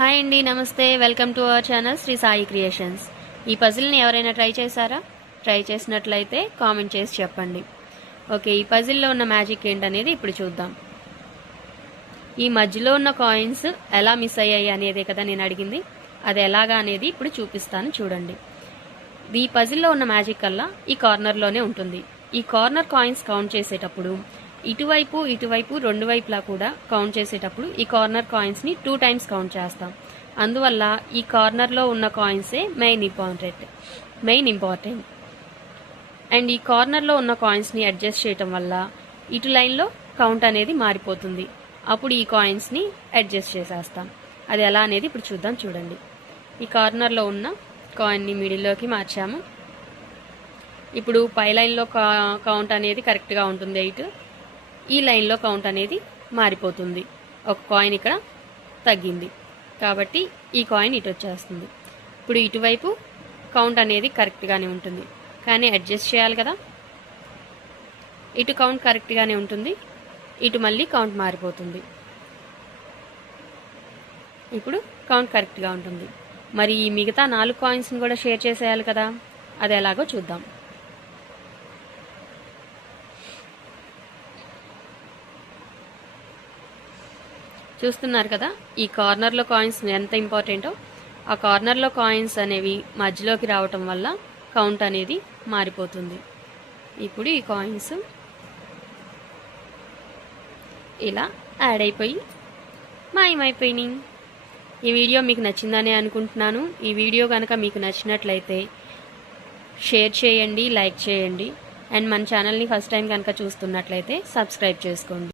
Hi అండి, నమస్తే. Welcome to our channel Sri Sai creations. ఈ పజిల్ని ఎవరైనా ట్రై చేశారా? ట్రై చేసినట్లయితే కామెంట్ చేసి చెప్పండి. ఓకే, ఈ పజిల్లో ఉన్న మ్యాజిక్ ఏంటనేది ఇప్పుడు చూద్దాం. ఈ మధ్యలో ఉన్న కాయిన్స్ ఎలా మిస్ అయ్యాయి అనేదే కదా నేను అడిగింది. అది ఎలాగా అనేది ఇప్పుడు చూపిస్తాను, చూడండి. ఈ పజిల్లో ఉన్న మ్యాజిక్ కల్లా ఈ కార్నర్లోనే ఉంటుంది. ఈ కార్నర్ కాయిన్స్ కౌంట్ చేసేటప్పుడు ఇటువైపు రెండు వైపులా కూడా కౌంట్ చేసేటప్పుడు ఈ కార్నర్ కాయిన్స్ని 2 times కౌంట్ చేస్తాం. అందువల్ల ఈ కార్నర్లో ఉన్న కాయిన్సే మెయిన్ ఇంపార్టెంట్. అండ్ ఈ కార్నర్లో ఉన్న కాయిన్స్ని అడ్జస్ట్ చేయటం వల్ల ఇటు లైన్లో కౌంట్ అనేది మారిపోతుంది. అప్పుడు ఈ కాయిన్స్ని అడ్జస్ట్ చేసేస్తాం. అది ఎలా అనేది ఇప్పుడు చూద్దాం, చూడండి. ఈ కార్నర్లో ఉన్న కాయిన్ని మిడిల్లోకి మార్చాము. ఇప్పుడు పై లైన్లో కౌంట్ అనేది కరెక్ట్గా ఉంటుంది 8. ఈ లైన్లో కౌంట్ అనేది మారిపోతుంది. ఒక కాయిన్ ఇక్కడ తగ్గింది కాబట్టి ఈ కాయిన్ ఇటు వచ్చేస్తుంది. ఇప్పుడు ఇటువైపు కౌంట్ అనేది కరెక్ట్గానే ఉంటుంది, కానీ అడ్జస్ట్ చేయాలి కదా. ఇటు కౌంట్ కరెక్ట్గానే ఉంటుంది, ఇటు మళ్ళీ కౌంట్ మారిపోతుంది. ఇప్పుడు కౌంట్ కరెక్ట్గా ఉంటుంది. మరి ఈ మిగతా 4 కాయిన్స్ని కూడా షేర్ చేసేయాలి కదా. అది ఎలాగో చూద్దాం. చూస్తున్నారు కదా, ఈ కార్నర్లో కాయిన్స్ ఎంత ఇంపార్టెంటో. ఆ కార్నర్లో కాయిన్స్ అనేవి మధ్యలోకి రావటం వల్ల కౌంట్ అనేది మారిపోతుంది. ఇప్పుడు ఈ కాయిన్స్ ఇలా యాడ్ అయిపోయి మాయమైపోయినాయి. ఈ వీడియో మీకు నచ్చిందనే అనుకుంటున్నాను. ఈ వీడియో కనుక మీకు నచ్చినట్లయితే షేర్ చేయండి, లైక్ చేయండి. అండ్ మన ఛానల్ని ఫస్ట్ టైం కనుక చూస్తున్నట్లయితే సబ్స్క్రైబ్ చేసుకోండి.